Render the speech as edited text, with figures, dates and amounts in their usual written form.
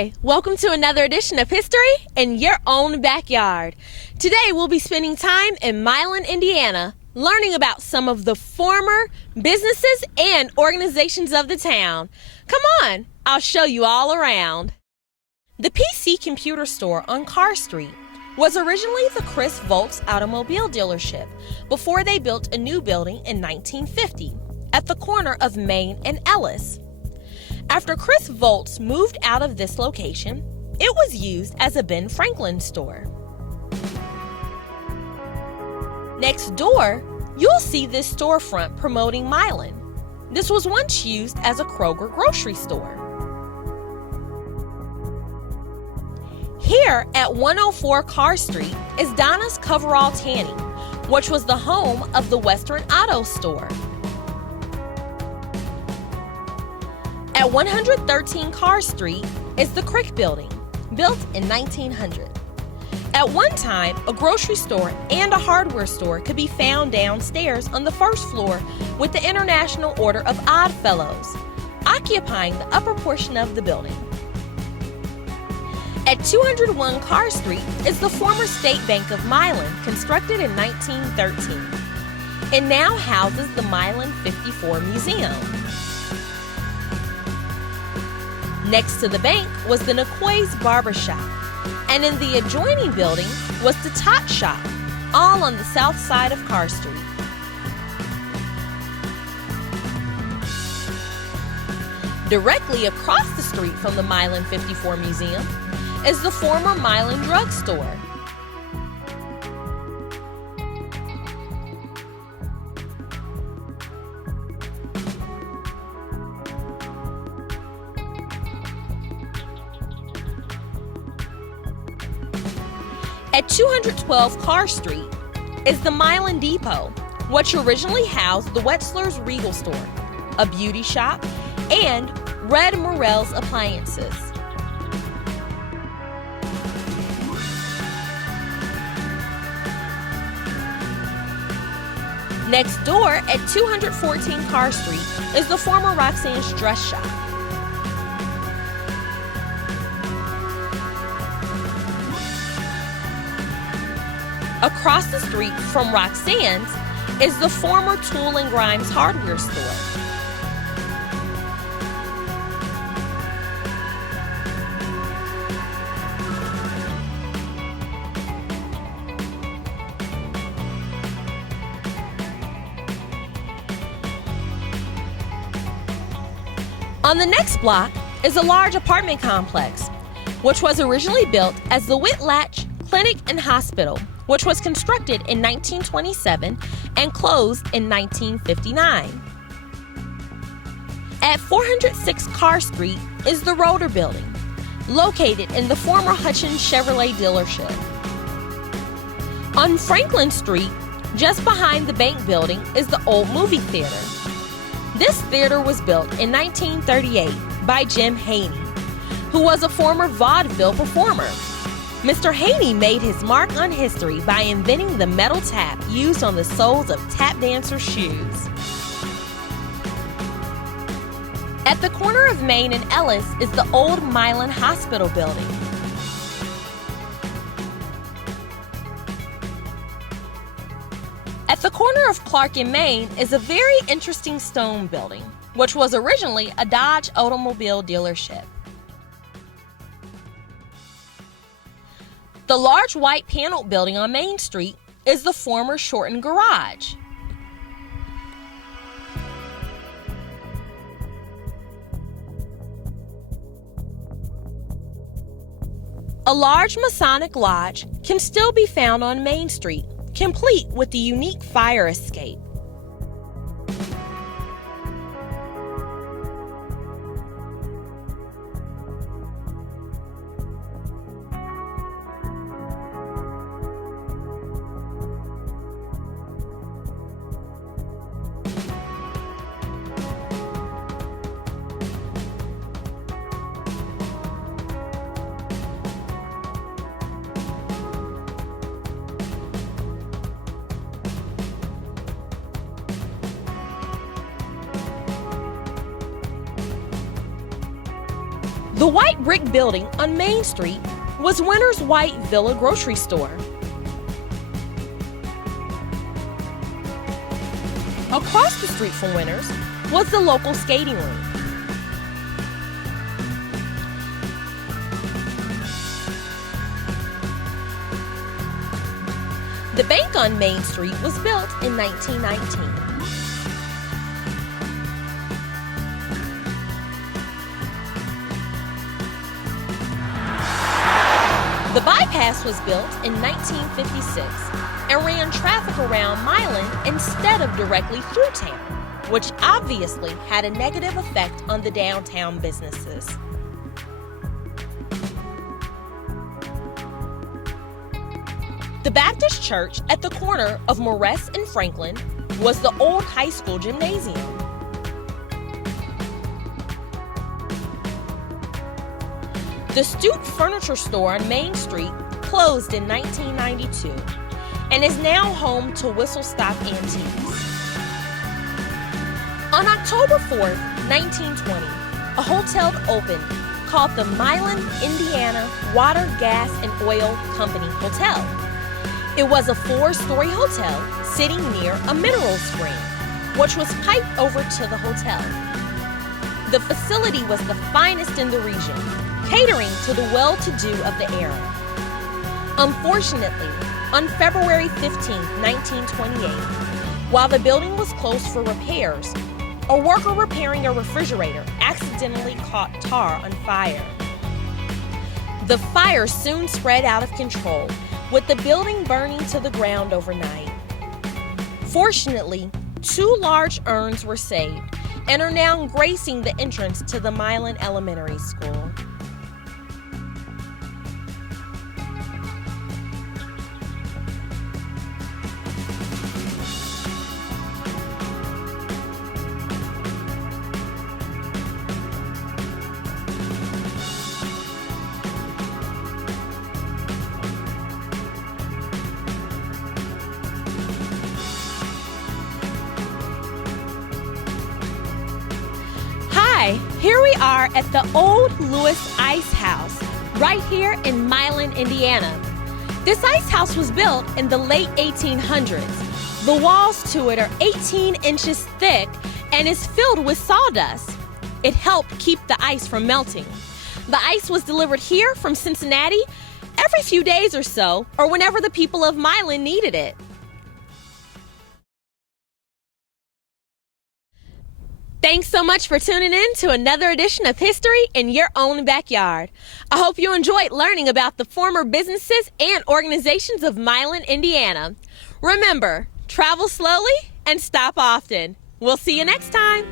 Hi, welcome to another edition of History in Your Own Backyard. Today we'll be spending time in Milan, Indiana, learning about some of the former businesses and organizations of the town. Come on, I'll show you all around. The PC Computer Store on Carr Street was originally the Chris Volk's automobile dealership before they built a new building in 1950 at the corner of Main and Ellis. After Chris Volk's moved out of this location, it was used as a Ben Franklin store. Next door, you'll see this storefront promoting Milan. This was once used as a Kroger grocery store. Here at 104 Carr Street is Donna's Coverall Tanning, which was the home of the Western Auto Store. At 113 Carr Street is the Crick Building, built in 1900. At one time, a grocery store and a hardware store could be found downstairs on the first floor with the International Order of Odd Fellows, occupying the upper portion of the building. At 201 Carr Street is the former State Bank of Milan, constructed in 1913. It now houses the Milan 54 Museum. Next to the bank was the Nicoy's Barber Shop, and in the adjoining building was the Tot Shop, all on the south side of Carr Street. Directly across the street from the Milan 54 Museum is the former Milan Drug Store. At 212 Carr Street is the Milan Depot, which originally housed the Wetzler's Regal Store, a beauty shop, and Red Morel's Appliances. Next door at 214 Carr Street is the former Roxanne's Dress Shop. Across the street from Roxanne's is the former Tool and Grimes hardware store. On the next block is a large apartment complex, which was originally built as the Whitlatch Clinic and Hospital, which was constructed in 1927 and closed in 1959. At 406 Carr Street is the Roeder Building, located in the former Hutchins Chevrolet dealership. On Franklin Street, just behind the bank building, is the Old Movie Theater. This theater was built in 1938 by Jim Haney, who was a former vaudeville performer. Mr. Haney made his mark on history by inventing the metal tap used on the soles of tap dancers' shoes. At the corner of Main and Ellis is the old Milan Hospital building. At the corner of Clark and Main is a very interesting stone building, which was originally a Dodge automobile dealership. The large white paneled building on Main Street is the former Shorten Garage. A large Masonic lodge can still be found on Main Street, complete with the unique fire escape. The white brick building on Main Street was Winter's White Villa grocery store. Across the street from Winter's was the local skating rink. The bank on Main Street was built in 1919. The bypass was built in 1956 and ran traffic around Milan instead of directly through town, which obviously had a negative effect on the downtown businesses. The Baptist church at the corner of Morris and Franklin was the old high school gymnasium. The Stute Furniture Store on Main Street closed in 1992 and is now home to Whistle Stop Antiques. On October 4th, 1920, a hotel opened called the Milan, Indiana Water, Gas, and Oil Company Hotel. It was a 4-story hotel sitting near a mineral spring, which was piped over to the hotel. The facility was the finest in the region, catering to the well-to-do of the era. Unfortunately, on February 15, 1928, while the building was closed for repairs, a worker repairing a refrigerator accidentally caught tar on fire. The fire soon spread out of control, with the building burning to the ground overnight. Fortunately, 2 large urns were saved and are now gracing the entrance to the Milan Elementary School. Hi, here we are at the old Lewis Ice House, right here in Milan, Indiana. This ice house was built in the late 1800s. The walls to it are 18 inches thick and is filled with sawdust. It helped keep the ice from melting. The ice was delivered here from Cincinnati every few days or so, or whenever the people of Milan needed it. Thanks so much for tuning in to another edition of History in Your Own Backyard. I hope you enjoyed learning about the former businesses and organizations of Milan, Indiana. Remember, travel slowly and stop often. We'll see you next time.